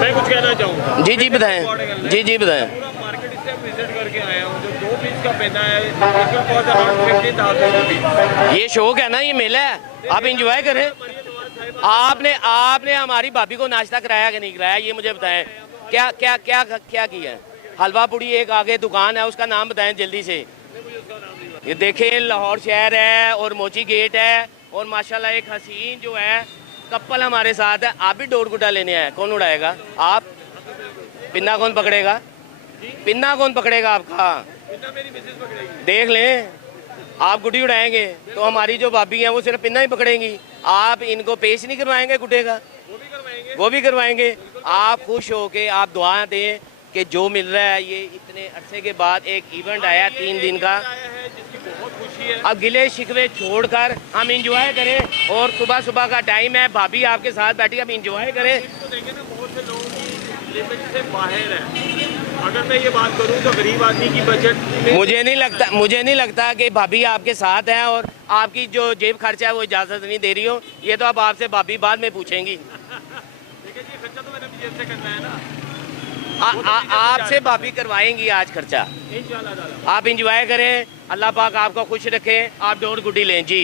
मैं कुछ कहना चाहूँगा। जी बताएं। जी बताएं। मार्केट इससे विजिट करके आया हूँ, जो 2 पीस का पेना है, it will cost around 50,000 rupees। ये शौक है ना, ये मेला है, आप इंजॉय करें। आपने हमारी भाभी को नाश्ता कराया कि नहीं कराया, ये मुझे बताएं। क्या क्या क्या क्या किया है? हलवा पूड़ी एक आगे दुकान है, उसका नाम बताएं जल्दी से। ये देखें, लाहौर शहर है और मोची गेट है, और माशाल्लाह एक हसीन जो है कपल हमारे साथ है। आप भी डोर गुड्डा लेने आए, कौन उड़ाएगा? आप। पिन्ना कौन पकड़ेगा? पिन्ना कौन पकड़ेगा आपका? मेरी मिसेज पकड़ेगी। देख लें, आप गुड्डी उड़ाएंगे तो हमारी जो भाभी हैं वो सिर्फ पिन्ना ही पकड़ेंगी। आप इनको पेश नहीं करवाएंगे गुड्डे का? वो भी करवाएंगे। आप खुश हो के आप दुआ दें कि जो मिल रहा है, ये इतने अरसे के बाद एक इवेंट आया 3 दिन का, बहुत खुशी है। अब गिले शिकवे छोड़कर हम इंजॉय करें। और सुबह सुबह का टाइम है, भाभी आपके साथ बैठी, अब इंजॉय करें। तो देखें ना, बहुत से लोगों की लिमिट से बाहर है। अगर मैं ये बात करूं तो गरीब आदमी की बजट मुझे नहीं लगता कि भाभी आपके साथ हैं और आपकी जो जेब खर्चा है वो इजाज़त नहीं दे रही हो। ये तो अब आपसे भाभी बाद में पूछेंगी। देखिए जी, खर्चा तो मैंने अपनी जेब से करना है ना। आपसे भाभी करवाएंगी आज खर्चा। इंशाल्लाह। आप इंजॉय करें, अल्लाह पाक आपको खुश रखें। आप डोर गुड्डी लें जी।